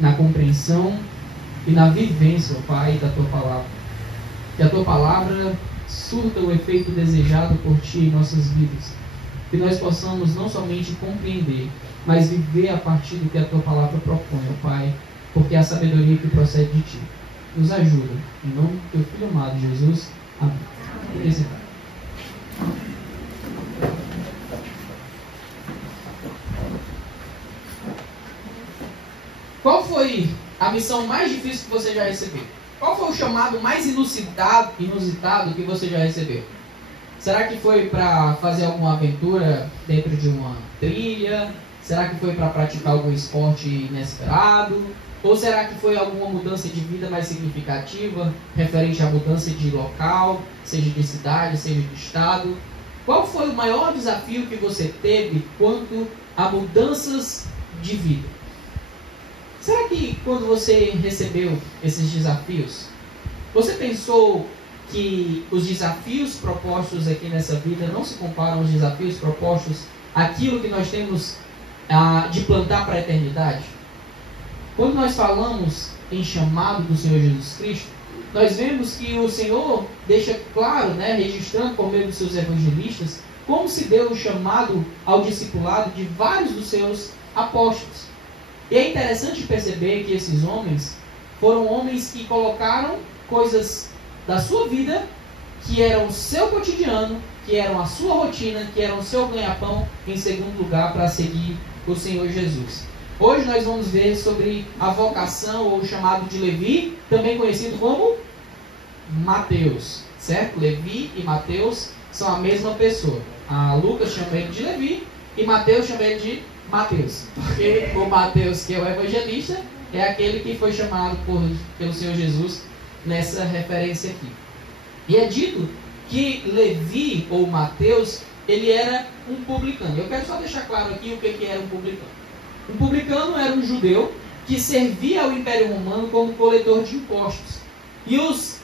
na compreensão e na vivência, ó Pai, da Tua Palavra. Que a Tua Palavra surta o efeito desejado por Ti em nossas vidas. Que nós possamos não somente compreender, mas viver a partir do que a Tua Palavra propõe, ó Pai, porque é a sabedoria que procede de Ti. Nos ajuda. Em nome do Teu Filho amado, Jesus. Amém. Qual foi a missão mais difícil que você já recebeu? Qual foi o chamado mais inusitado que você já recebeu? Será que foi para fazer alguma aventura dentro de uma trilha? Será que foi para praticar algum esporte inesperado? Ou será que foi alguma mudança de vida mais significativa, referente à mudança de local, seja de cidade, seja de estado? Qual foi o maior desafio que você teve quanto a mudanças de vida? Será que quando você recebeu esses desafios, você pensou que os desafios propostos aqui nessa vida não se comparam aos desafios propostos àquilo que nós temos de plantar para a eternidade? Quando nós falamos em chamado do Senhor Jesus Cristo, nós vemos que o Senhor deixa claro, registrando por meio dos seus evangelistas, como se deu o chamado ao discipulado de vários dos seus apóstolos. E é interessante perceber que esses homens foram homens que colocaram coisas da sua vida, que eram o seu cotidiano, que eram a sua rotina, que eram o seu ganha-pão, em segundo lugar, para seguir o Senhor Jesus. Hoje nós vamos ver sobre a vocação ou o chamado de Levi, também conhecido como Mateus, certo? Levi e Mateus são a mesma pessoa. Lucas chama ele de Levi e Mateus chama ele de Mateus, porque o Mateus, que é o evangelista, é aquele que foi chamado pelo Senhor Jesus nessa referência aqui. E é dito que Levi ou Mateus, ele era um publicano. Eu quero só deixar claro aqui o que era um publicano. Um publicano era um judeu que servia ao Império Romano como coletor de impostos. E os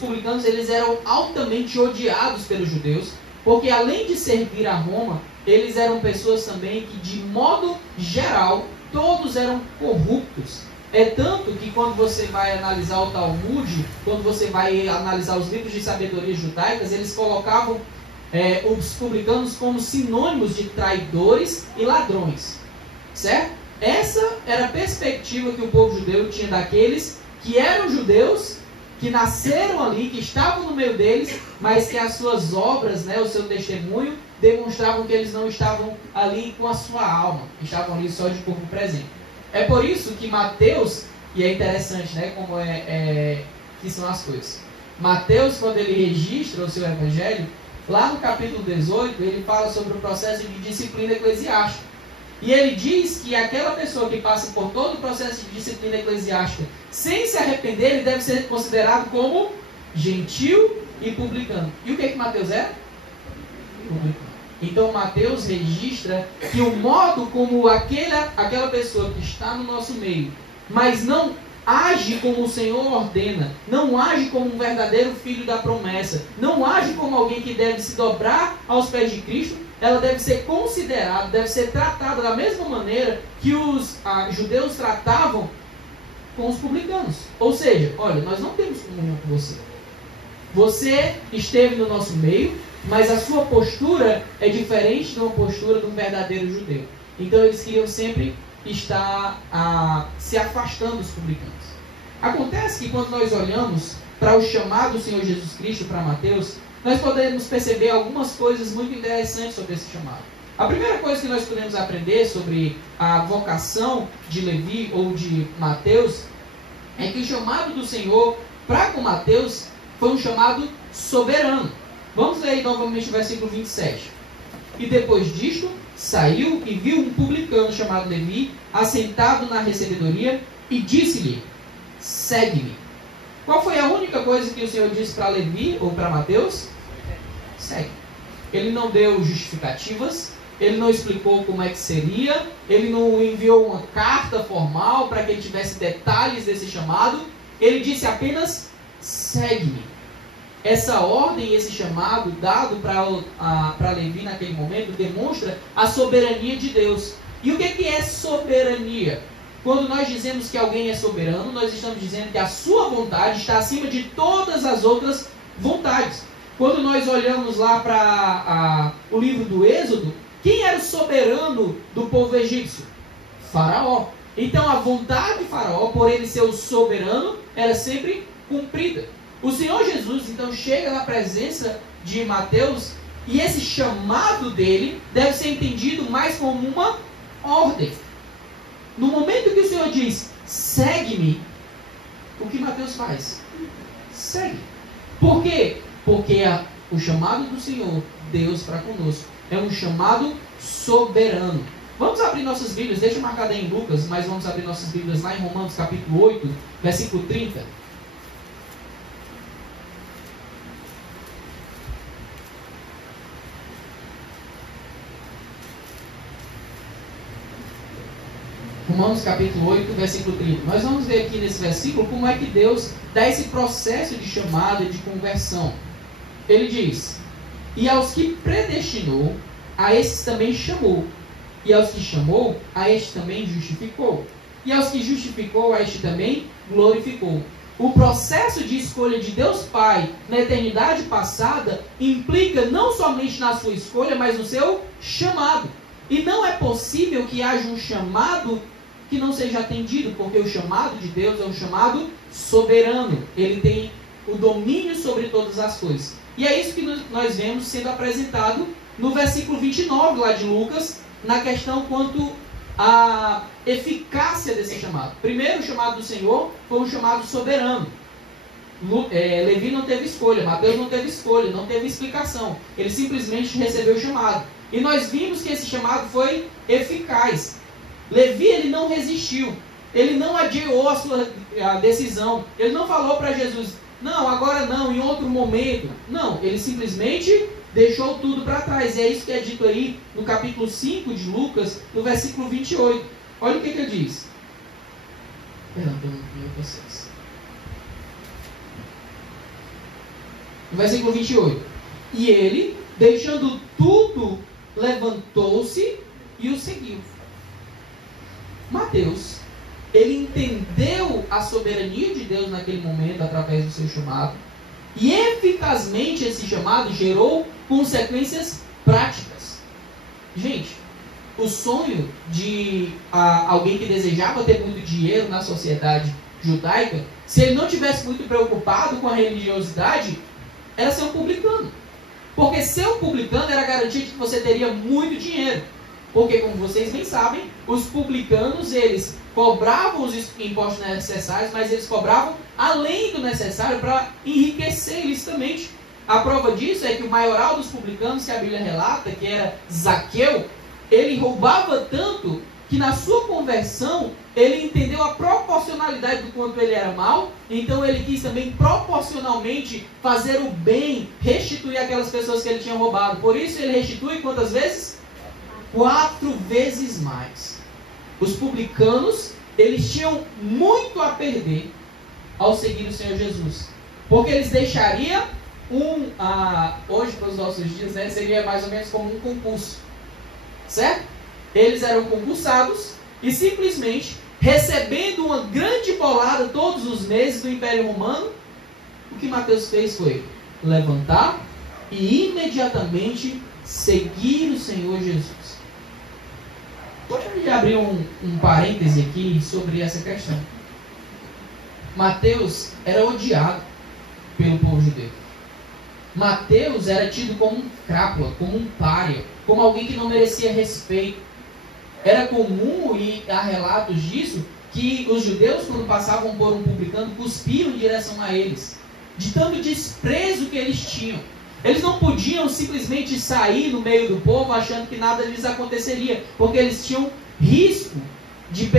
publicanos, eles eram altamente odiados pelos judeus, porque além de servir a Roma, eles eram pessoas também que, de modo geral, todos eram corruptos. É tanto que quando você vai analisar o Talmud, quando você vai analisar os livros de sabedoria judaicas, eles colocavam os publicanos como sinônimos de traidores e ladrões. Certo? Essa era a perspectiva que o povo judeu tinha daqueles que eram judeus, que nasceram ali, que estavam no meio deles, mas que as suas obras, o seu testemunho, demonstravam que eles não estavam ali com a sua alma, estavam ali só de corpo presente. É por isso que Mateus, e é interessante, como que são as coisas. Mateus, quando ele registra o seu evangelho, lá no capítulo 18, ele fala sobre o processo de disciplina eclesiástica. E ele diz que aquela pessoa que passa por todo o processo de disciplina eclesiástica sem se arrepender, ele deve ser considerado como gentil e publicano. E o que Mateus é? Publicano. Então Mateus registra que o modo como aquela pessoa que está no nosso meio, mas não age como o Senhor ordena, não age como um verdadeiro filho da promessa, não age como alguém que deve se dobrar aos pés de Cristo, ela deve ser considerada, deve ser tratada da mesma maneira que os judeus tratavam com os publicanos. Ou seja, olha, nós não temos comunhão com você. Você esteve no nosso meio, mas a sua postura é diferente de uma postura de um verdadeiro judeu. Então eles queriam sempre estar se afastando dos publicanos. Acontece que quando nós olhamos para o chamado do Senhor Jesus Cristo para Mateus, nós podemos perceber algumas coisas muito interessantes sobre esse chamado. A primeira coisa que nós podemos aprender sobre a vocação de Levi ou de Mateus é que o chamado do Senhor para com Mateus foi um chamado soberano. Vamos ler novamente o versículo 27. E depois disto, saiu e viu um publicano chamado Levi, assentado na recebedoria, e disse-lhe: segue-me. Qual foi a única coisa que o Senhor disse para Levi ou para Mateus? Segue. Ele não deu justificativas, ele não explicou como é que seria, ele não enviou uma carta formal para que ele tivesse detalhes desse chamado. Ele disse apenas: segue-me. Essa ordem, esse chamado dado para Levi naquele momento demonstra a soberania de Deus. E o que é soberania? Quando nós dizemos que alguém é soberano, nós estamos dizendo que a sua vontade está acima de todas as outras vontades. Quando nós olhamos lá para o livro do Êxodo, quem era o soberano do povo egípcio? Faraó. Então a vontade de Faraó, por ele ser o soberano, era sempre cumprida. O Senhor Jesus então chega na presença de Mateus e esse chamado dele deve ser entendido mais como uma ordem. No momento que o Senhor diz, segue-me, o que Mateus faz? Segue. Por quê? Porque o chamado do Senhor, Deus para conosco, é um chamado soberano. Vamos abrir nossas Bíblias, deixa marcado aí em Lucas, mas vamos abrir nossas Bíblias lá em Romanos capítulo 8, versículo 30. Romanos capítulo 8, versículo 30. Nós vamos ver aqui nesse versículo como é que Deus dá esse processo de chamada e de conversão. Ele diz, e aos que predestinou, a esses também chamou. E aos que chamou, a este também justificou. E aos que justificou, a este também glorificou. O processo de escolha de Deus Pai na eternidade passada implica não somente na sua escolha, mas no seu chamado. E não é possível que haja um chamado que não seja atendido, porque o chamado de Deus é um chamado soberano. Ele tem o domínio sobre todas as coisas. E é isso que nós vemos sendo apresentado no versículo 29 lá de Lucas, na questão quanto à eficácia desse chamado. Primeiro, o chamado do Senhor foi um chamado soberano. Levi não teve escolha, Mateus não teve escolha, não teve explicação. Ele simplesmente recebeu o chamado. E nós vimos que esse chamado foi eficaz. Levi, ele não resistiu. Ele não adiou a decisão. Ele não falou para Jesus, não, agora não, em outro momento. Não, ele simplesmente deixou tudo para trás. E é isso que é dito aí no capítulo 5 de Lucas, no versículo 28. Olha o que ele diz. Perdão, estou no processo. No versículo 28. E ele, deixando tudo, levantou-se e o seguiu. Mateus, ele entendeu a soberania de Deus naquele momento através do seu chamado. E eficazmente esse chamado gerou consequências práticas. Gente, o sonho de alguém que desejava ter muito dinheiro na sociedade judaica, se ele não tivesse muito preocupado com a religiosidade, era ser um publicano. Porque ser um publicano era garantia de que você teria muito dinheiro. Porque, como vocês bem sabem, os publicanos, eles cobravam os impostos necessários, mas eles cobravam além do necessário para enriquecer ilicitamente. A prova disso é que o maioral dos publicanos, que a Bíblia relata, que era Zaqueu, ele roubava tanto que na sua conversão ele entendeu a proporcionalidade do quanto ele era mau, então ele quis também proporcionalmente fazer o bem, restituir aquelas pessoas que ele tinha roubado. Por isso ele restitui quantas vezes? 4 vezes mais. Os publicanos, eles tinham muito a perder ao seguir o Senhor Jesus, porque eles deixariam hoje para os nossos dias, né, seria mais ou menos como um concurso, certo? Eles eram concursados e simplesmente recebendo uma grande bolada todos os meses do Império Romano, o que Mateus fez foi levantar e imediatamente seguir o Senhor Jesus. Gostaria de abrir um parêntese aqui sobre essa questão. Mateus era odiado pelo povo judeu. Mateus era tido como um crápula, como um pária, como alguém que não merecia respeito. Era comum, e há relatos disso, que os judeus, quando passavam por um publicano, cuspiam em direção a eles, de tanto desprezo que eles tinham. Eles não podiam simplesmente sair no meio do povo achando que nada lhes aconteceria, porque eles tinham risco de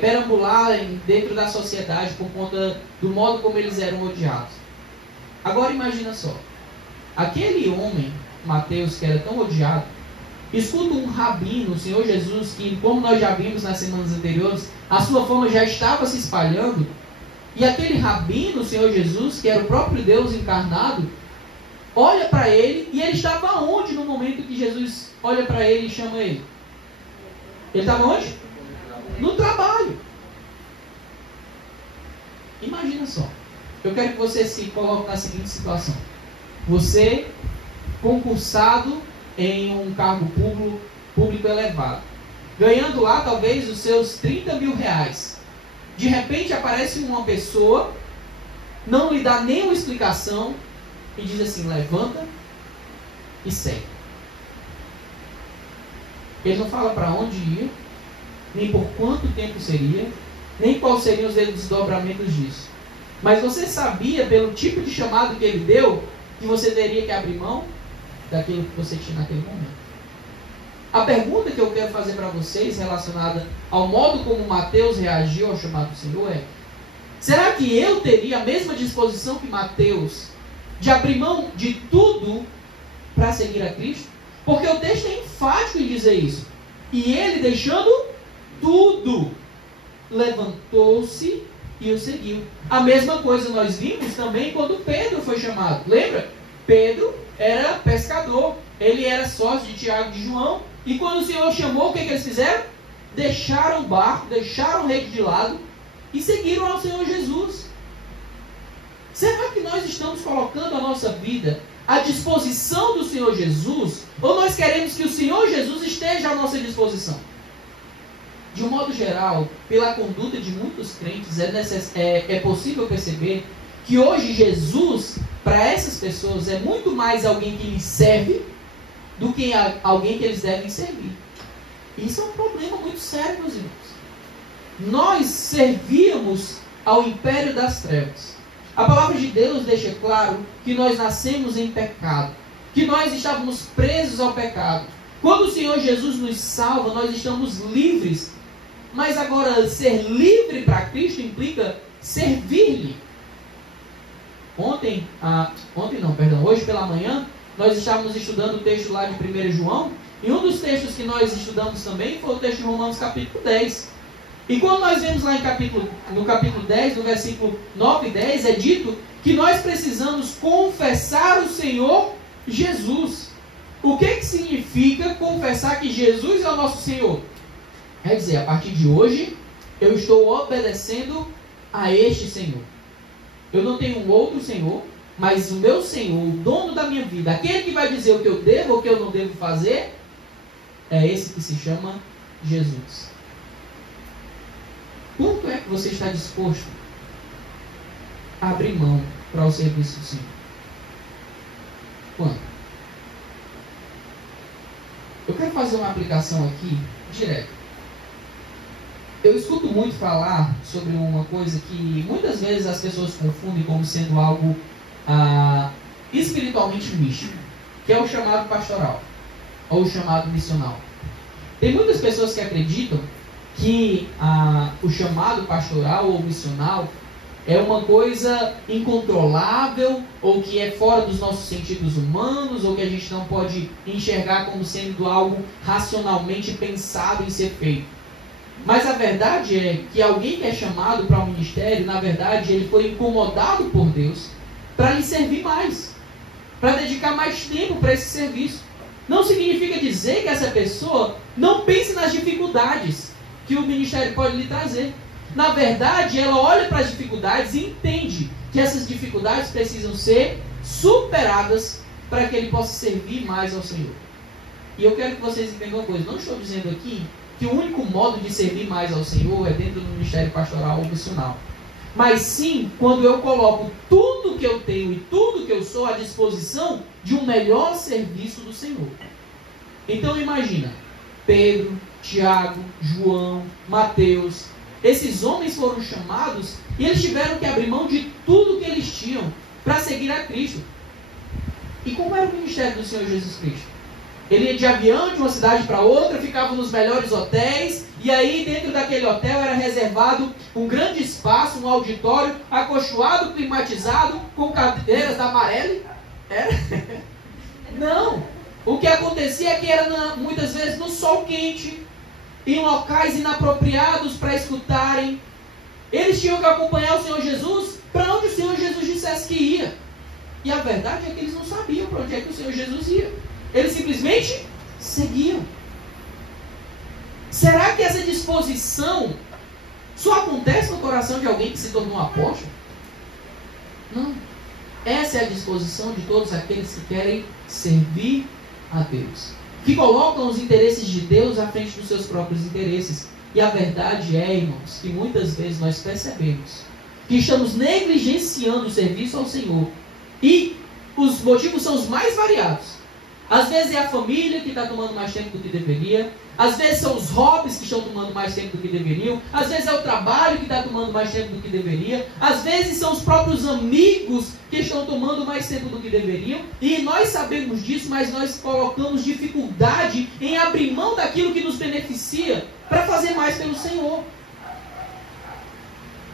perambular dentro da sociedade por conta do modo como eles eram odiados. Agora imagina só, aquele homem, Mateus, que era tão odiado, escuta um rabino, o Senhor Jesus, que, como nós já vimos nas semanas anteriores, a sua fama já estava se espalhando, e aquele rabino, o Senhor Jesus, que era o próprio Deus encarnado, olha para ele, e ele estava onde no momento que Jesus olha para ele e chama ele? Ele estava onde? No trabalho. Imagina só. Eu quero que você se coloque na seguinte situação. Você, concursado em um cargo público elevado, ganhando lá talvez os seus 30 mil reais. De repente aparece uma pessoa, não lhe dá nenhuma explicação e diz assim: levanta e segue. Ele não fala para onde ir, nem por quanto tempo seria, nem quais seriam os desdobramentos disso. Mas você sabia, pelo tipo de chamado que ele deu, que você teria que abrir mão daquilo que você tinha naquele momento. A pergunta que eu quero fazer para vocês, relacionada ao modo como Mateus reagiu ao chamado do Senhor, é: será que eu teria a mesma disposição que Mateus de abrir mão de tudo para seguir a Cristo? Porque o texto é enfático em dizer isso. E ele, deixando tudo, levantou-se e o seguiu. A mesma coisa nós vimos também quando Pedro foi chamado. Lembra? Pedro era pescador. Ele era sócio de Tiago e de João. E quando o Senhor chamou, o que eles fizeram? Deixaram o barco, deixaram o rei de lado e seguiram ao Senhor Jesus. Será que nós estamos colocando a nossa vida à disposição do Senhor Jesus? Ou nós queremos que o Senhor Jesus esteja à nossa disposição? De um modo geral, pela conduta de muitos crentes, é possível perceber que hoje Jesus, para essas pessoas, é muito mais alguém que lhes serve do que alguém que eles devem servir. Isso é um problema muito sério, meus irmãos. Nós servíamos ao império das trevas. A palavra de Deus deixa claro que nós nascemos em pecado, que nós estávamos presos ao pecado. Quando o Senhor Jesus nos salva, nós estamos livres. Mas agora, ser livre para Cristo implica servir-lhe. Hoje pela manhã, nós estávamos estudando o texto lá de 1 João, e um dos textos que nós estudamos também foi o texto de Romanos capítulo 10. E quando nós vemos lá no capítulo 10, no versículo 9 e 10, é dito que nós precisamos confessar o Senhor Jesus. O que significa confessar que Jesus é o nosso Senhor? Quer dizer, a partir de hoje, eu estou obedecendo a este Senhor. Eu não tenho um outro Senhor, mas o meu Senhor, o dono da minha vida, aquele que vai dizer o que eu devo ou o que eu não devo fazer, é esse que se chama Jesus. Quanto é que você está disposto a abrir mão para o serviço do Senhor? Quanto? Eu quero fazer uma aplicação aqui, direto. Eu escuto muito falar sobre uma coisa que muitas vezes as pessoas confundem como sendo algo espiritualmente místico, que é o chamado pastoral, ou o chamado missional. Tem muitas pessoas que acreditam que o chamado pastoral ou missional é uma coisa incontrolável, ou que é fora dos nossos sentidos humanos, ou que a gente não pode enxergar como sendo algo racionalmente pensado em ser feito. Mas a verdade é que alguém que é chamado para um ministério, na verdade, ele foi incomodado por Deus para lhe servir mais, para dedicar mais tempo para esse serviço. Não significa dizer que essa pessoa não pense nas dificuldades que o ministério pode lhe trazer. Na verdade, ela olha para as dificuldades e entende que essas dificuldades precisam ser superadas para que ele possa servir mais ao Senhor. E eu quero que vocês entendam uma coisa. Não estou dizendo aqui que o único modo de servir mais ao Senhor é dentro do ministério pastoral ou missional. Mas sim, quando eu coloco tudo que eu tenho e tudo que eu sou à disposição de um melhor serviço do Senhor. Então imagina, Pedro, Tiago, João, Mateus, esses homens foram chamados e eles tiveram que abrir mão de tudo que eles tinham para seguir a Cristo. E como era o ministério do Senhor Jesus Cristo? Ele ia de avião de uma cidade para outra, ficava nos melhores hotéis, e aí dentro daquele hotel era reservado um grande espaço, um auditório, acolchoado, climatizado, com cadeiras da Amarelli. Era? Não! O que acontecia é que era muitas vezes no sol quente, em locais inapropriados para escutarem. Eles tinham que acompanhar o Senhor Jesus para onde o Senhor Jesus dissesse que ia. E a verdade é que eles não sabiam para onde é que o Senhor Jesus ia. Eles simplesmente seguiam. Será que essa disposição só acontece no coração de alguém que se tornou apóstolo? Não. Essa é a disposição de todos aqueles que querem servir a Deus, que colocam os interesses de Deus à frente dos seus próprios interesses. E a verdade é, irmãos, que muitas vezes nós percebemos que estamos negligenciando o serviço ao Senhor. E os motivos são os mais variados. Às vezes é a família que está tomando mais tempo do que deveria. Às vezes são os hobbies que estão tomando mais tempo do que deveriam. Às vezes é o trabalho que está tomando mais tempo do que deveria. Às vezes são os próprios amigos que estão tomando mais tempo do que deveriam. E nós sabemos disso, mas nós colocamos dificuldade em abrir mão daquilo que nos beneficia para fazer mais pelo Senhor.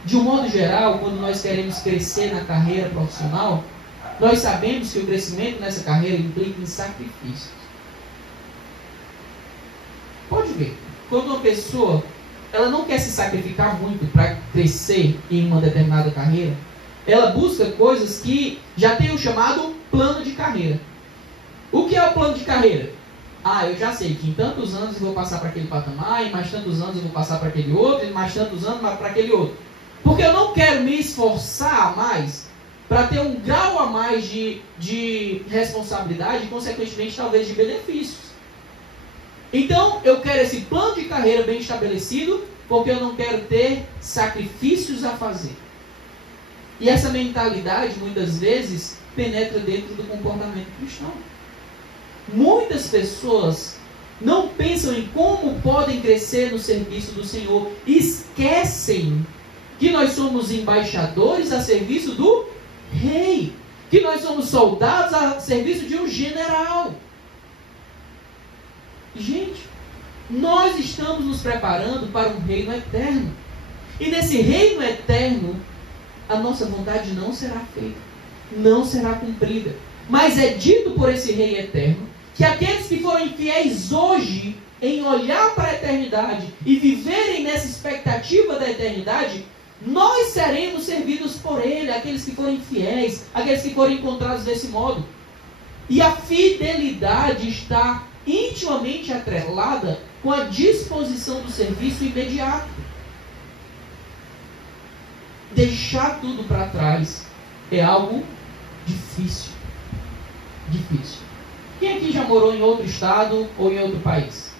De um modo geral, quando nós queremos crescer na carreira profissional, nós sabemos que o crescimento nessa carreira implica em sacrifícios. Pode ver, quando uma pessoa ela não quer se sacrificar muito para crescer em uma determinada carreira, ela busca coisas que já tem o chamado plano de carreira. O que é o plano de carreira? Eu já sei que em tantos anos eu vou passar para aquele patamar, em mais tantos anos eu vou passar para aquele outro, em mais tantos anos para aquele outro. Porque eu não quero me esforçar mais para ter um grau a mais de responsabilidade e, consequentemente, talvez de benefícios. Então, eu quero esse plano de carreira bem estabelecido, porque eu não quero ter sacrifícios a fazer. E essa mentalidade, muitas vezes, penetra dentro do comportamento cristão. Muitas pessoas não pensam em como podem crescer no serviço do Senhor. Esquecem que nós somos embaixadores a serviço do rei, que nós somos soldados a serviço de um general. Gente, nós estamos nos preparando para um reino eterno. E nesse reino eterno, a nossa vontade não será feita, não será cumprida. Mas é dito por esse rei eterno que aqueles que foram infiéis hoje em olhar para a eternidade e viverem nessa expectativa da eternidade, nós seremos servidos por Ele, aqueles que forem fiéis, aqueles que forem encontrados desse modo. E a fidelidade está intimamente atrelada com a disposição do serviço imediato. Deixar tudo para trás é algo difícil. Difícil. Quem aqui já morou em outro estado ou em outro país?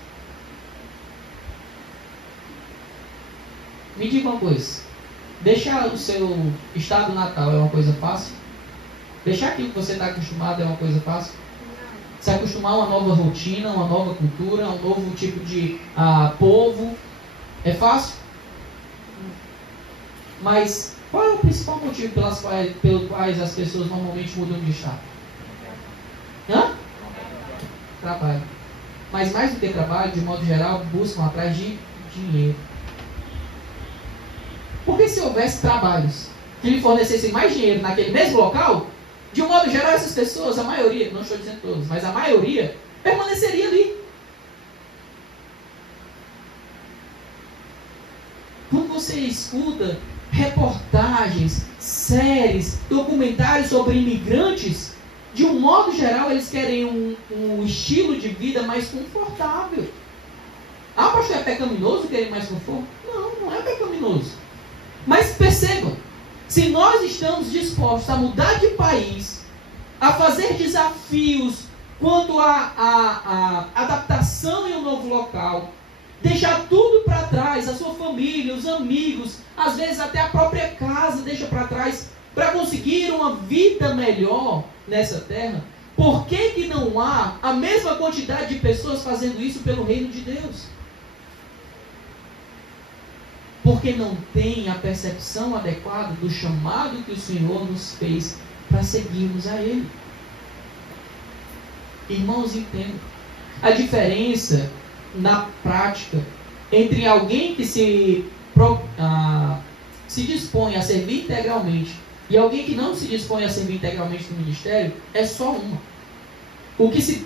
Me diga uma coisa. Deixar o seu estado natal é uma coisa fácil? Deixar aquilo que você está acostumado é uma coisa fácil? Se acostumar a uma nova rotina, uma nova cultura, a um novo tipo de povo, é fácil? Mas qual é o principal motivo pelos quais as pessoas normalmente mudam de estado? Trabalho. Mas mais do que trabalho, de modo geral, buscam atrás de dinheiro. Porque se houvesse trabalhos que lhe fornecessem mais dinheiro naquele mesmo local, de um modo geral, essas pessoas, a maioria, não estou dizendo todos, mas a maioria, permaneceria ali. Quando você escuta reportagens, séries, documentários sobre imigrantes, de um modo geral, eles querem um estilo de vida mais confortável. Pastor, é pecaminoso querer mais conforto? Não, não é pecaminoso. Mas percebam, se nós estamos dispostos a mudar de país, a fazer desafios quanto à adaptação em um novo local, deixar tudo para trás, a sua família, os amigos, às vezes até a própria casa deixa para trás, para conseguir uma vida melhor nessa terra, por que não há a mesma quantidade de pessoas fazendo isso pelo reino de Deus? Porque não tem a percepção adequada do chamado que o Senhor nos fez para seguirmos a Ele. Irmãos, entendam. A diferença na prática entre alguém que se dispõe a servir integralmente e alguém que não se dispõe a servir integralmente no ministério é só uma. O que se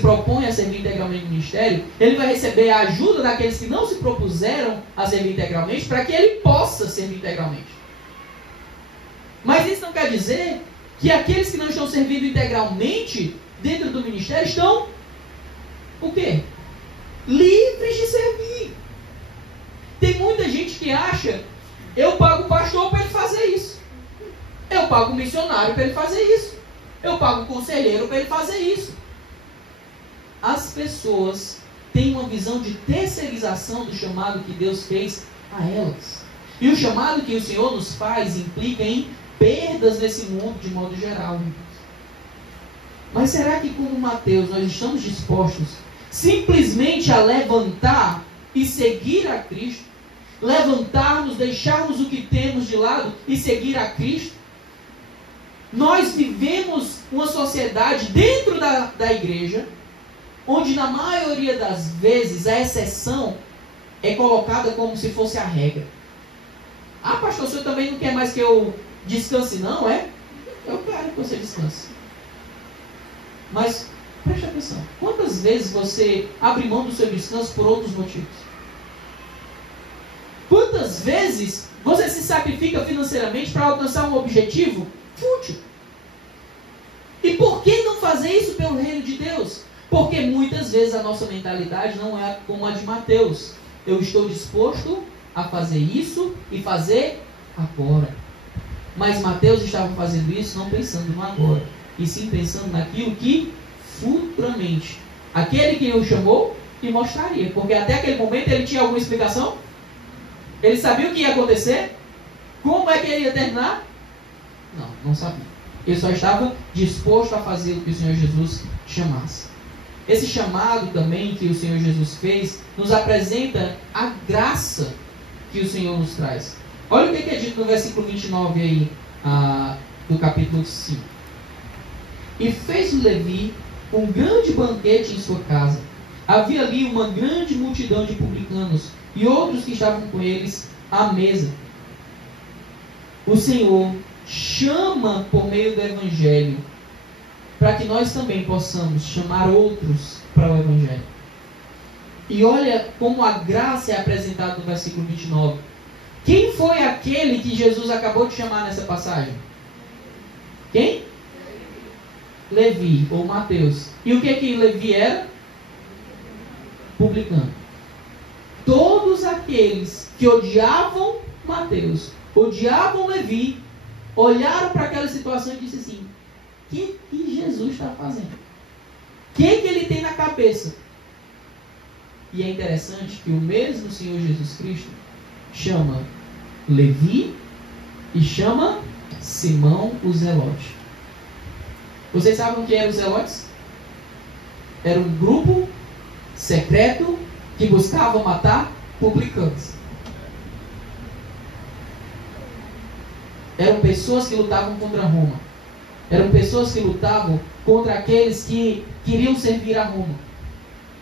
propõe a servir integralmente no ministério, ele vai receber a ajuda daqueles que não se propuseram a servir integralmente, para que ele possa servir integralmente. Mas isso não quer dizer que aqueles que não estão servindo integralmente dentro do ministério estão, o quê? Livres de servir. Tem muita gente que acha, eu pago o pastor para ele fazer isso. Eu Eu pago um missionário para ele fazer isso. Eu pago um conselheiro para ele fazer isso. As pessoas têm uma visão de terceirização do chamado que Deus fez a elas. E o chamado que o Senhor nos faz implica em perdas nesse mundo de modo geral. Mas será que como Mateus nós estamos dispostos simplesmente a levantar e seguir a Cristo? Levantarmos, deixarmos o que temos de lado e seguir a Cristo? Nós vivemos uma sociedade dentro da igreja, onde na maioria das vezes a exceção é colocada como se fosse a regra. Ah, pastor, o senhor também não quer mais que eu descanse, não, é? Eu quero que você descanse. Mas, preste atenção, quantas vezes você abre mão do seu descanso por outros motivos? Quantas vezes você se sacrifica financeiramente para alcançar um objetivo fútil? E por que não fazer isso pelo reino de Deus? Porque muitas vezes a nossa mentalidade não é como a de Mateus. Eu estou disposto a fazer isso e fazer agora. Mas Mateus estava fazendo isso não pensando no agora, e sim pensando naquilo que futuramente aquele que o chamou lhe mostraria. Porque até aquele momento ele tinha alguma explicação? Ele sabia o que ia acontecer? Como é que ele ia terminar? Não sabia. Ele só estava disposto a fazer o que o Senhor Jesus chamasse. Esse chamado também que o Senhor Jesus fez nos apresenta a graça que o Senhor nos traz. Olha o que é dito no versículo 29 aí, do capítulo 5. E fez Levi um grande banquete em sua casa. Havia ali uma grande multidão de publicanos e outros que estavam com eles à mesa. O Senhor chama por meio do Evangelho para que nós também possamos chamar outros para o Evangelho. E olha como a graça é apresentada no versículo 29. Quem foi aquele que Jesus acabou de chamar nessa passagem? Quem? Levi, ou Mateus. E o que Levi era? Publicano. Todos aqueles que odiavam Mateus, odiavam Levi, olharam para aquela situação e disseram assim: o que Jesus está fazendo? O que ele tem na cabeça? E é interessante que o mesmo Senhor Jesus Cristo chama Levi e chama Simão o Zelote. Vocês sabem o que eram os Zelotes? Era um grupo secreto que buscava matar publicanos. Eram pessoas que lutavam contra Roma. Eram pessoas que lutavam contra aqueles que queriam servir a Roma.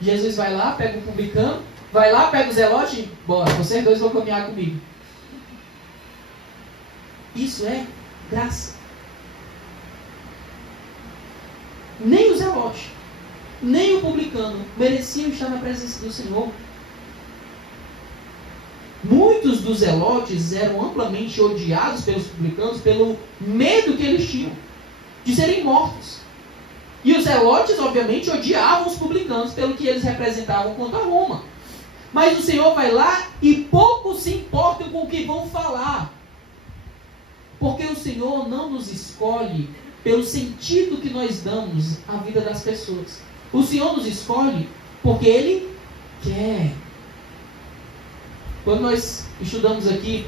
Jesus vai lá, pega o publicano, vai lá, pega o zelote e bora, vocês dois vão caminhar comigo. Isso é graça. Nem o zelote, nem o publicano mereciam estar na presença do Senhor. Muitos dos zelotes eram amplamente odiados pelos publicanos pelo medo que eles tinham de serem mortos. E os zelotes, obviamente, odiavam os publicanos pelo que eles representavam contra Roma. Mas o Senhor vai lá e pouco se importam com o que vão falar. Porque o Senhor não nos escolhe pelo sentido que nós damos à vida das pessoas. O Senhor nos escolhe porque Ele quer. Quando nós estudamos aqui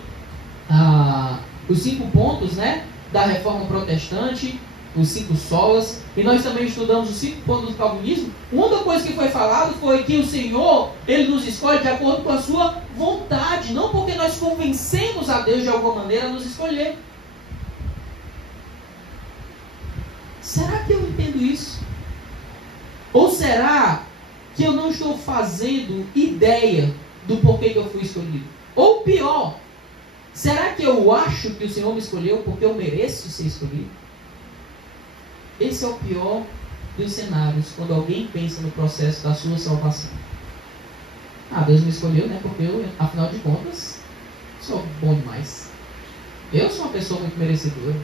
os 5 pontos, né, da Reforma Protestante, os 5 solas, e nós também estudamos os 5 pontos do calvinismo, uma das coisas que foi falado foi que o Senhor, Ele nos escolhe de acordo com a sua vontade, não porque nós convencemos a Deus de alguma maneira a nos escolher. Será que eu entendo isso? Ou será que eu não estou fazendo ideia do porquê que eu fui escolhido? Ou pior, será que eu acho que o Senhor me escolheu porque eu mereço ser escolhido? Esse é o pior dos cenários, quando alguém pensa no processo da sua salvação. Deus me escolheu, né? Porque eu, afinal de contas, sou bom demais. Eu sou uma pessoa muito merecedora.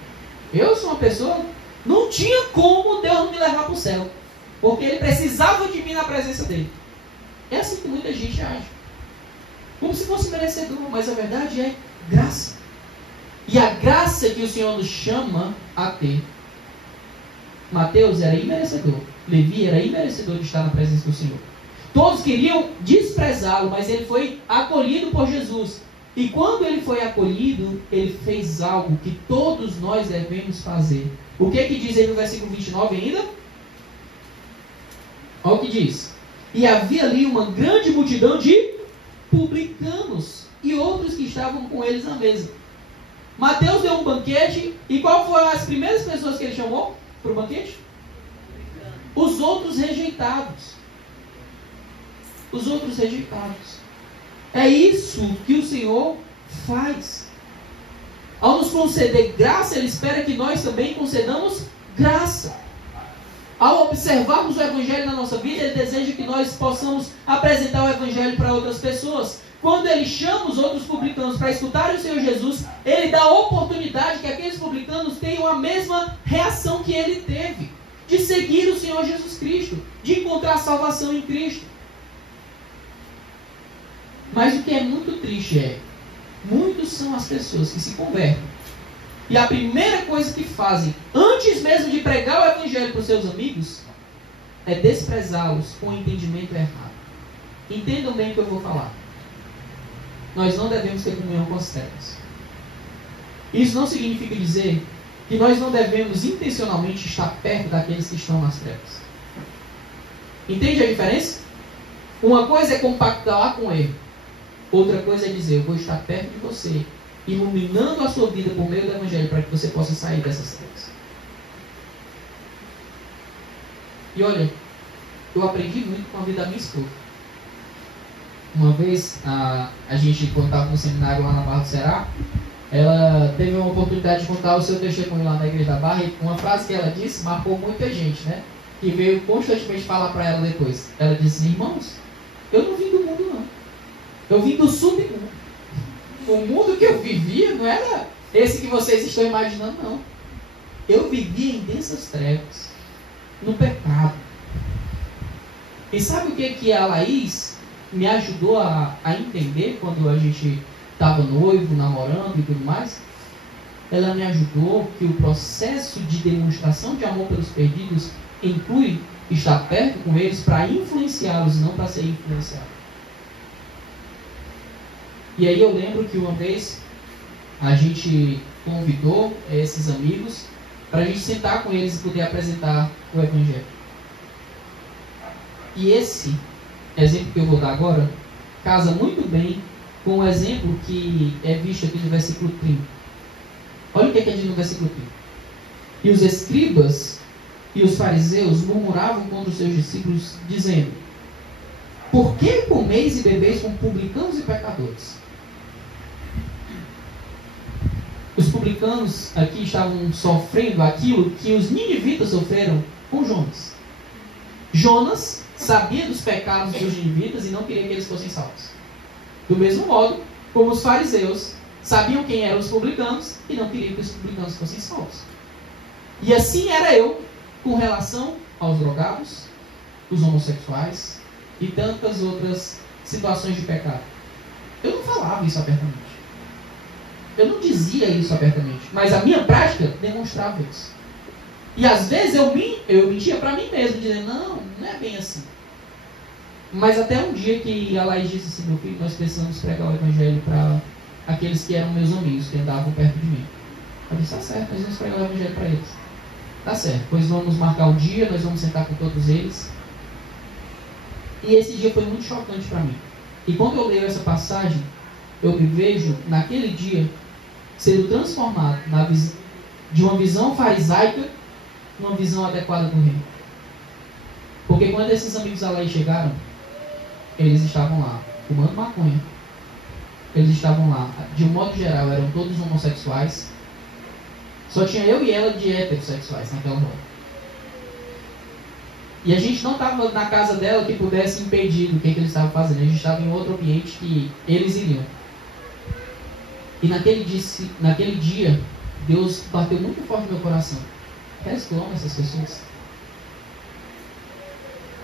Eu sou uma pessoa... Não tinha como Deus me levar para o céu, porque Ele precisava de mim na presença dEle. É assim que muita gente age, como se fosse merecedor, mas a verdade é graça. e a graça que o Senhor nos chama a ter. Mateus era imerecedor, Levi era imerecedor de estar na presença do Senhor. Todos queriam desprezá-lo, mas ele foi acolhido por Jesus. E quando ele foi acolhido, ele fez algo que todos nós devemos fazer. O que diz aí no versículo 29 ainda? Olha o que diz. E havia ali uma grande multidão de publicanos e outros que estavam com eles na mesa. Mateus deu um banquete, e qual foram as primeiras pessoas que ele chamou para o banquete? Os outros rejeitados. Os outros rejeitados. É isso que o Senhor faz. Ao nos conceder graça, Ele espera que nós também concedamos graça. Ao observarmos o Evangelho na nossa vida, Ele deseja que nós possamos apresentar o Evangelho para outras pessoas. Quando Ele chama os outros publicanos para escutarem o Senhor Jesus, Ele dá a oportunidade que aqueles publicanos tenham a mesma reação que Ele teve, de seguir o Senhor Jesus Cristo, de encontrar salvação em Cristo. Mas o que é muito triste é, muitos são as pessoas que se convertem, e a primeira coisa que fazem, antes mesmo de pregar o Evangelho para os seus amigos, é desprezá-los com o entendimento errado. Entendam bem o que eu vou falar. Nós não devemos ter comunhão com as trevas. Isso não significa dizer que nós não devemos intencionalmente estar perto daqueles que estão nas trevas. Entende a diferença? Uma coisa é compactuar com ele. Outra coisa é dizer, eu vou estar perto de você, iluminando a sua vida por meio do Evangelho, para que você possa sair dessas trevas. E olha, eu aprendi muito com a vida da minha esposa. Uma vez, a gente, quando estava no seminário lá na Barra do Ceará, ela teve uma oportunidade de contar o seu testemunho lá na Igreja da Barra, e uma frase que ela disse marcou muita gente, né? Que veio constantemente falar para ela depois. Ela disse, irmãos, eu não vim do mundo não. Eu vim do submundo. O mundo que eu vivia não era esse que vocês estão imaginando, não. Eu vivia em densas trevas, no pecado. E sabe o que a Laís me ajudou a entender quando a gente estava noivo, namorando e tudo mais? Ela me ajudou que o processo de demonstração de amor pelos perdidos inclui estar perto com eles para influenciá-los, não para ser influenciado. E aí eu lembro que uma vez a gente convidou esses amigos para a gente sentar com eles e poder apresentar o Evangelho. E esse exemplo que eu vou dar agora casa muito bem com o exemplo que é visto aqui no versículo 30. Olha o que diz no versículo 30. E os escribas e os fariseus murmuravam contra os seus discípulos, dizendo, por que comeis e bebeis com publicanos e pecadores? Os publicanos aqui estavam sofrendo aquilo que os ninivitas sofreram com Jonas. Jonas sabia dos pecados dos ninivitas e não queria que eles fossem salvos. Do mesmo modo, como os fariseus sabiam quem eram os publicanos e não queriam que os publicanos fossem salvos. E assim era eu com relação aos drogados, os homossexuais e tantas outras situações de pecado. Eu não falava isso abertamente. Eu não dizia isso abertamente, mas a minha prática demonstrava isso. E às vezes eu mentia para mim mesmo, dizendo, não é bem assim. Mas até um dia que a Laís disse assim, meu filho, nós precisamos pregar o Evangelho para aqueles que eram meus amigos, que andavam perto de mim. Eu disse, tá certo, nós vamos pregar o Evangelho para eles. Tá certo, pois vamos marcar o dia, nós vamos sentar com todos eles. E esse dia foi muito chocante para mim. E quando eu leio essa passagem, eu me vejo, naquele dia, sendo transformado de uma visão farisaica numa visão adequada do reino. Porque quando esses amigos lá chegaram, eles estavam lá fumando maconha. Eles estavam lá, de um modo geral, eram todos homossexuais. Só tinha eu e ela de heterossexuais naquela hora. E a gente não estava na casa dela que pudesse impedir do que eles estavam fazendo. A gente estava em outro ambiente que eles iriam. E naquele dia, Deus bateu muito forte no meu coração. Rez, tu ama essas pessoas?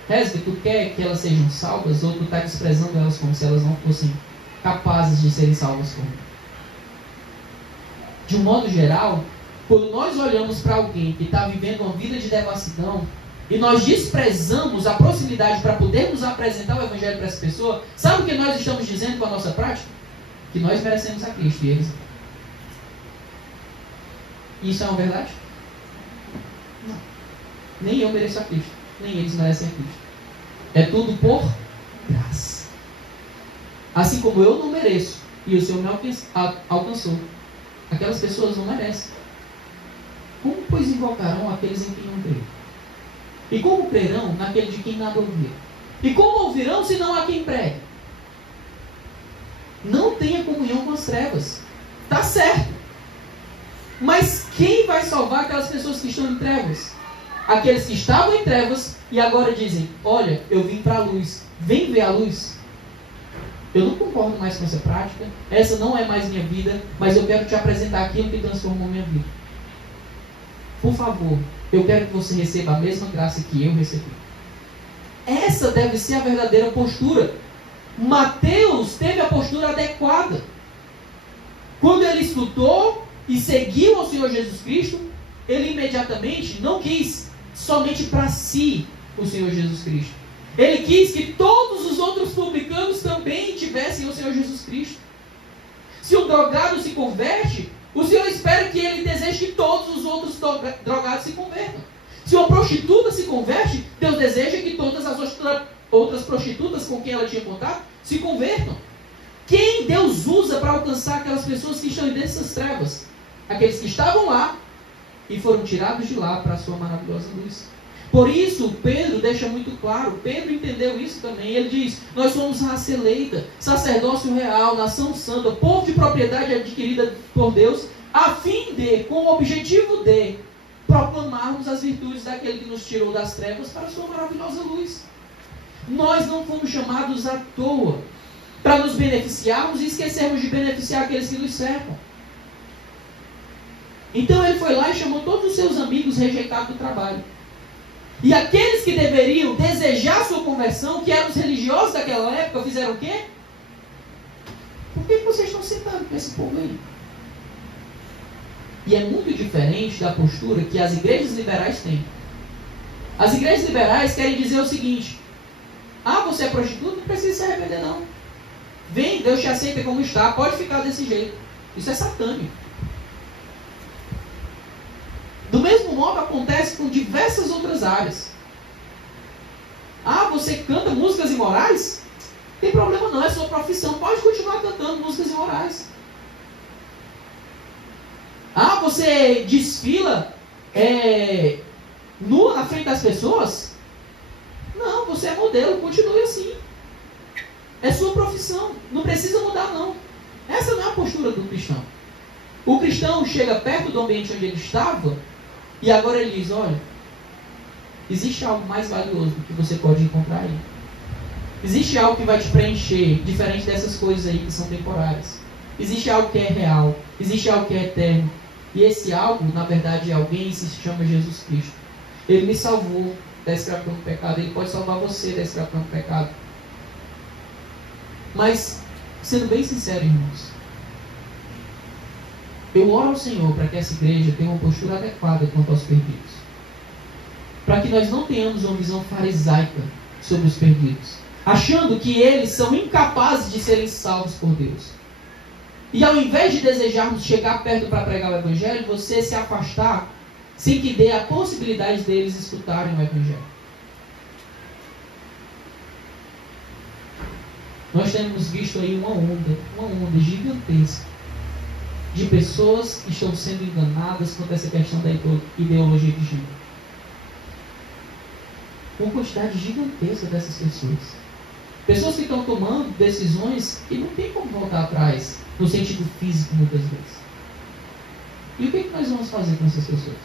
Rez, tu quer que elas sejam salvas ou tu está desprezando elas como se elas não fossem capazes de serem salvas por mim? de um modo geral, quando nós olhamos para alguém que está vivendo uma vida de devassidão, e nós desprezamos a proximidade para podermos apresentar o Evangelho para essa pessoa, sabe o que nós estamos dizendo com a nossa prática? Que nós merecemos a Cristo e eles. Isso é uma verdade? Não. Nem eu mereço a Cristo, nem eles merecem a Cristo. É tudo por graça. Assim como eu não mereço e o Senhor me alcançou, aquelas pessoas não merecem. Como, pois, invocarão aqueles em quem não creem? E como crerão naquele de quem nada ouviram? E como ouvirão se não há quem pregue? Não tenha comunhão com as trevas. Está certo. Mas quem vai salvar aquelas pessoas que estão em trevas? Aqueles que estavam em trevas e agora dizem, olha, eu vim para a luz. Vem ver a luz. Eu não concordo mais com essa prática. Essa não é mais minha vida. Mas eu quero te apresentar aquilo que transformou minha vida. Por favor, eu quero que você receba a mesma graça que eu recebi. Essa deve ser a verdadeira postura. Mateus teve a postura adequada. Quando ele escutou e seguiu ao Senhor Jesus Cristo, ele imediatamente não quis somente para si o Senhor Jesus Cristo. Ele quis que todos os outros publicanos também tivessem o Senhor Jesus Cristo. Se um drogado se converte, o Senhor espera que ele deseje que todos os outros drogados se convertam. Se uma prostituta se converte, Deus deseja que todas as outras prostitutas com quem ela tinha contato se convertam. Quem Deus usa para alcançar aquelas pessoas que estão dessas trevas? Aqueles que estavam lá e foram tirados de lá para a sua maravilhosa luz. Por isso, Pedro deixa muito claro, Pedro entendeu isso também, ele diz, nós somos raça eleita, sacerdócio real, nação santa, povo de propriedade adquirida por Deus, a fim de, com o objetivo de, proclamarmos as virtudes daquele que nos tirou das trevas para a sua maravilhosa luz. Nós não fomos chamados à toa, para nos beneficiarmos e esquecermos de beneficiar aqueles que nos cercam. Então ele foi lá e chamou todos os seus amigos rejeitados do trabalho. E aqueles que deveriam desejar sua conversão, que eram os religiosos daquela época, fizeram o quê? Por que vocês estão sentados com esse povo aí? E é muito diferente da postura que as igrejas liberais têm. As igrejas liberais querem dizer o seguinte: ah, você é prostituta? Não precisa se arrepender não. Vem, Deus te aceita como está, pode ficar desse jeito. Isso é satânico. Do mesmo modo acontece com diversas outras áreas. Ah, você canta músicas imorais? Não tem problema não, é sua profissão. Pode continuar cantando músicas imorais. Ah, você desfila nua na frente das pessoas? Não, você é modelo, continue assim. É sua profissão, não precisa mudar não. Essa não é a postura do cristão. O cristão chega perto do ambiente onde ele estava e agora ele diz, olha, existe algo mais valioso do que você pode encontrar aí. Existe algo que vai te preencher, diferente dessas coisas aí que são temporárias. Existe algo que é real, existe algo que é eterno. E esse algo, na verdade, é alguém que se chama Jesus Cristo. Ele me salvou da escravidão do pecado, ele pode salvar você da escravidão do pecado. Mas, sendo bem sincero, irmãos, eu oro ao Senhor para que essa igreja tenha uma postura adequada quanto aos perdidos. Para que nós não tenhamos uma visão farisaica sobre os perdidos, achando que eles são incapazes de serem salvos por Deus. E ao invés de desejarmos chegar perto para pregar o Evangelho, você se afastar sem que dê a possibilidade deles escutarem o Evangelho. Nós temos visto aí uma onda gigantesca de pessoas que estão sendo enganadas quanto a essa questão da ideologia de gênero. Uma quantidade gigantesca dessas pessoas. Pessoas que estão tomando decisões que não tem como voltar atrás, no sentido físico, muitas vezes. E o que nós vamos fazer com essas pessoas?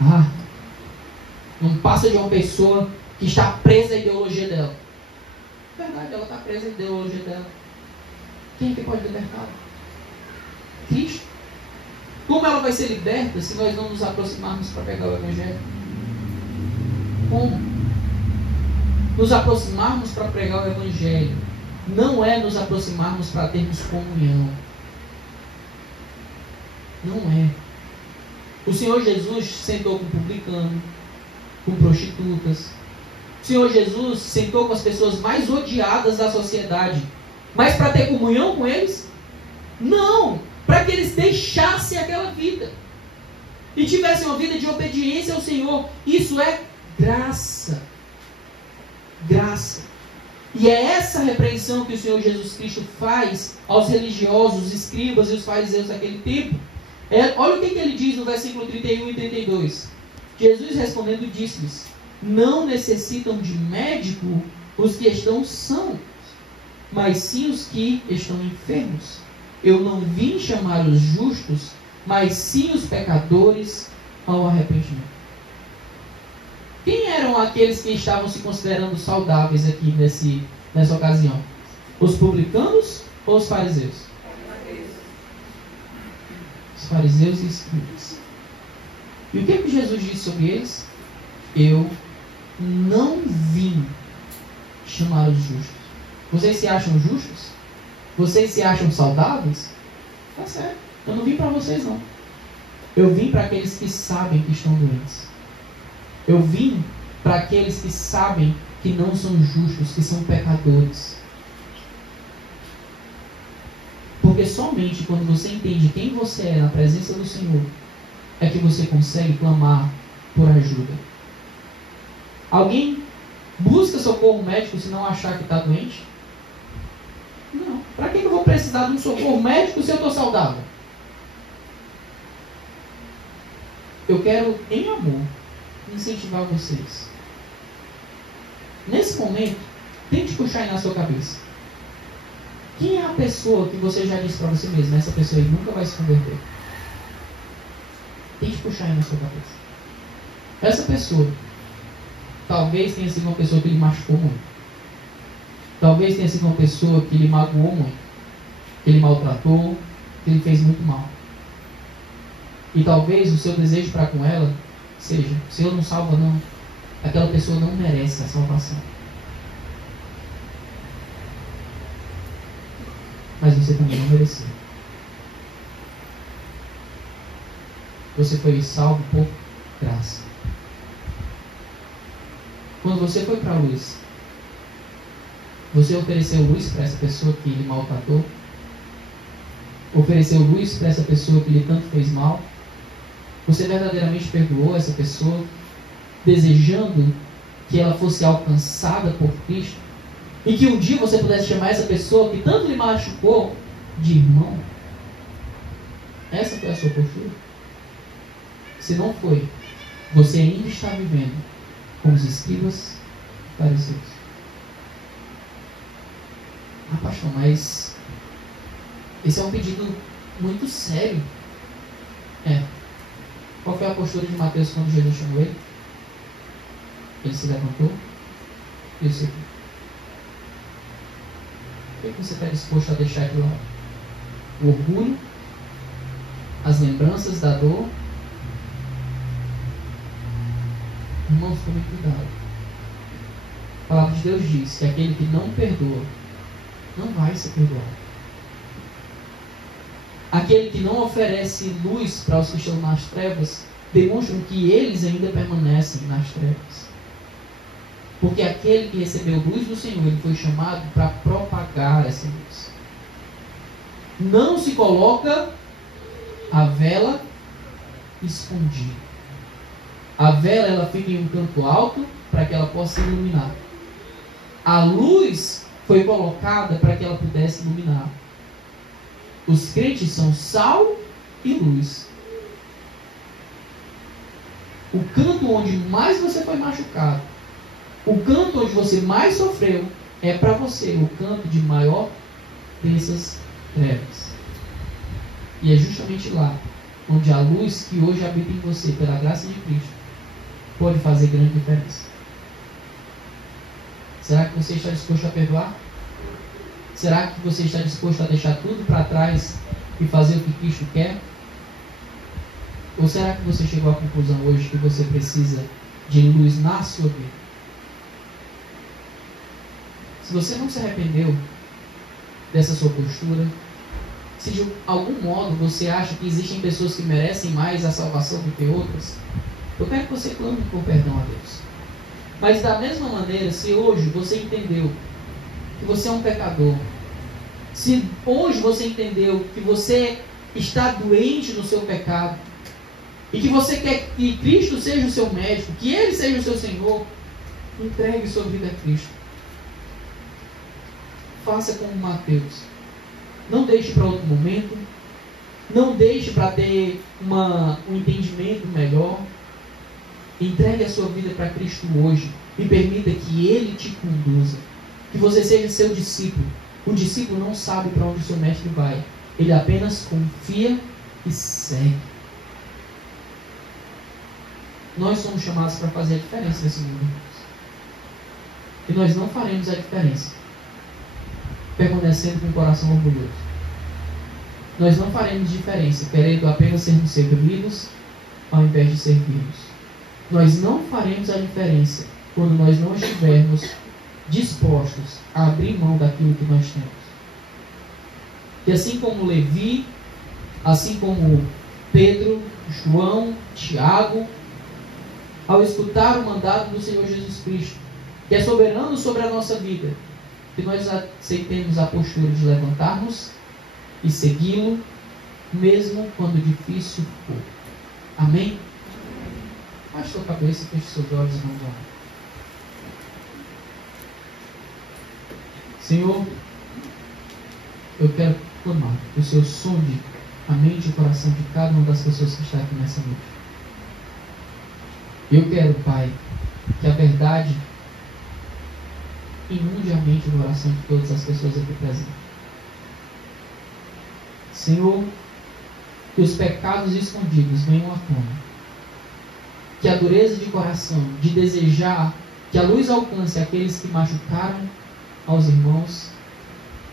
Ah, não passa de uma pessoa que está presa à ideologia dela. Verdade, ela está presa à ideologia dela. Quem é que pode libertá-la? Cristo. Como ela vai ser liberta se nós não nos aproximarmos para pegar o Evangelho? Como? Nos aproximarmos para pregar o Evangelho não é nos aproximarmos para termos comunhão. Não é. O Senhor Jesus sentou com publicano, com prostitutas. O Senhor Jesus sentou com as pessoas mais odiadas da sociedade. Mas para ter comunhão com eles? Não! Para que eles deixassem aquela vida e tivessem uma vida de obediência ao Senhor. Isso é graça. Graça. E é essa repreensão que o Senhor Jesus Cristo faz aos religiosos, os escribas e os fariseus daquele tempo. Olha o que ele diz no versículo 31 e 32. Jesus respondendo disse-lhes: não necessitam de médico os que estão sãos, mas sim os que estão enfermos. Eu não vim chamar os justos, mas sim os pecadores ao arrependimento. Quem eram aqueles que estavam se considerando saudáveis aqui nessa ocasião? Os publicanos ou os fariseus? Os fariseus e escribas. E o que Jesus disse sobre eles? Eu não vim chamar os justos. Vocês se acham justos? Vocês se acham saudáveis? Tá certo. Eu não vim para vocês, não. Eu vim para aqueles que sabem que estão doentes. Eu vim para aqueles que sabem que não são justos, que são pecadores. Porque somente quando você entende quem você é na presença do Senhor, é que você consegue clamar por ajuda. Alguém busca socorro médico se não achar que está doente? Não. Para que eu vou precisar de um socorro médico se eu estou saudável? Eu quero, em amor, incentivar vocês. Nesse momento, tente puxar aí na sua cabeça. Quem é a pessoa que você já disse para você mesmo? Essa pessoa aí nunca vai se converter. Tente puxar aí na sua cabeça. Essa pessoa talvez tenha sido uma pessoa que lhe machucou muito. Talvez tenha sido uma pessoa que lhe magoou muito, que lhe maltratou, que lhe fez muito mal. E talvez o seu desejo para com ela seja: Senhor, não salva não. Aquela pessoa não merece a salvação. Mas você também não mereceu. Você foi salvo por graça. Quando você foi para a luz, você ofereceu luz para essa pessoa que lhe maltratou? Ofereceu luz para essa pessoa que lhe tanto fez mal? Você verdadeiramente perdoou essa pessoa, desejando que ela fosse alcançada por Cristo? E que um dia você pudesse chamar essa pessoa que tanto lhe machucou de irmão? Essa foi a sua postura? Se não foi, você ainda está vivendo como os escribas e fariseus. Ah, pastor, mas esse é um pedido muito sério. Qual foi a postura de Mateus quando Jesus chamou ele? Ele se levantou e o seguiu. O que você está disposto a deixar de lado? O orgulho? As lembranças da dor? Irmãos, tomem cuidado. A palavra de Deus diz que aquele que não perdoa não vai ser perdoado. Aquele que não oferece luz para os que estão nas trevas demonstram que eles ainda permanecem nas trevas. Porque aquele que recebeu luz do Senhor, ele foi chamado para propagar essa luz. Não se coloca a vela escondida. A vela, ela fica em um canto alto para que ela possa iluminar. A luz foi colocada para que ela pudesse iluminar. Os crentes são sal e luz. O canto onde mais você foi machucado, o canto onde você mais sofreu, é para você o canto de maior dessas trevas. E é justamente lá onde a luz que hoje habita em você, pela graça de Cristo, pode fazer grande diferença. Será que você está disposto a perdoar? Será que você está disposto a deixar tudo para trás e fazer o que Cristo quer? Ou será que você chegou à conclusão hoje que você precisa de luz na sua vida? Se você não se arrependeu dessa sua postura, Se de algum modo você acha que existem pessoas que merecem mais a salvação do que outras, eu quero que você clame por perdão a Deus. Mas da mesma maneira, se hoje você entendeu que você é um pecador, se hoje você entendeu que você está doente no seu pecado, e que você quer que Cristo seja o seu médico, que Ele seja o seu Senhor, entregue sua vida a Cristo. Faça como Mateus. Não deixe para outro momento. Não deixe para ter um entendimento melhor. Entregue a sua vida para Cristo hoje. E permita que Ele te conduza. Que você seja seu discípulo. O discípulo não sabe para onde o seu mestre vai. Ele apenas confia e segue. Nós somos chamados para fazer a diferença nesse mundo. E nós não faremos a diferença permanecendo com o coração orgulhoso. Nós não faremos diferença querendo apenas sermos servidos ao invés de servidos. Nós não faremos a diferença quando nós não estivermos dispostos a abrir mão daquilo que nós temos. E assim como Levi, assim como Pedro, João, Tiago, ao escutar o mandato do Senhor Jesus Cristo, que é soberano sobre a nossa vida, que nós aceitemos a postura de levantarmos e segui-lo, mesmo quando difícil for. Amém? Baixe sua cabeça, feche seus olhos e vamos orar. Senhor, eu quero clamar que o Senhor sonde a mente e o coração de cada uma das pessoas que está aqui nessa noite. Eu quero, Pai, que a verdade inunde a mente e o coração de todas as pessoas aqui presentes. Senhor, que os pecados escondidos venham à tona. Que a dureza de coração, de desejar que a luz alcance aqueles que machucaram aos irmãos,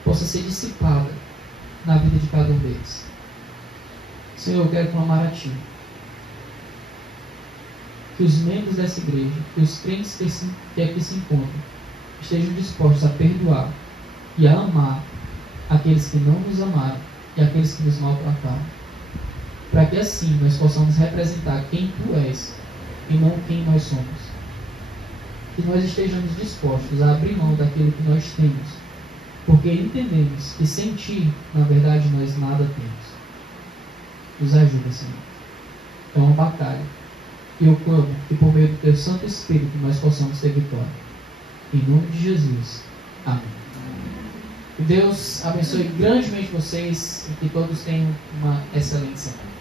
possa ser dissipada na vida de cada um deles. Senhor, eu quero clamar a Ti. Que os membros dessa igreja, que os crentes que aqui se encontram, estejam dispostos a perdoar e a amar aqueles que não nos amaram e aqueles que nos maltrataram, para que assim nós possamos representar quem Tu és e não quem nós somos. Que nós estejamos dispostos a abrir mão daquilo que nós temos, porque entendemos que sem Ti, na verdade, nós nada temos. Nos ajuda, Senhor. É uma batalha. E eu clamo que por meio do Teu Santo Espírito nós possamos ter vitória. Em nome de Jesus. Amém. Que Deus abençoe grandemente vocês e que todos tenham uma excelente semana.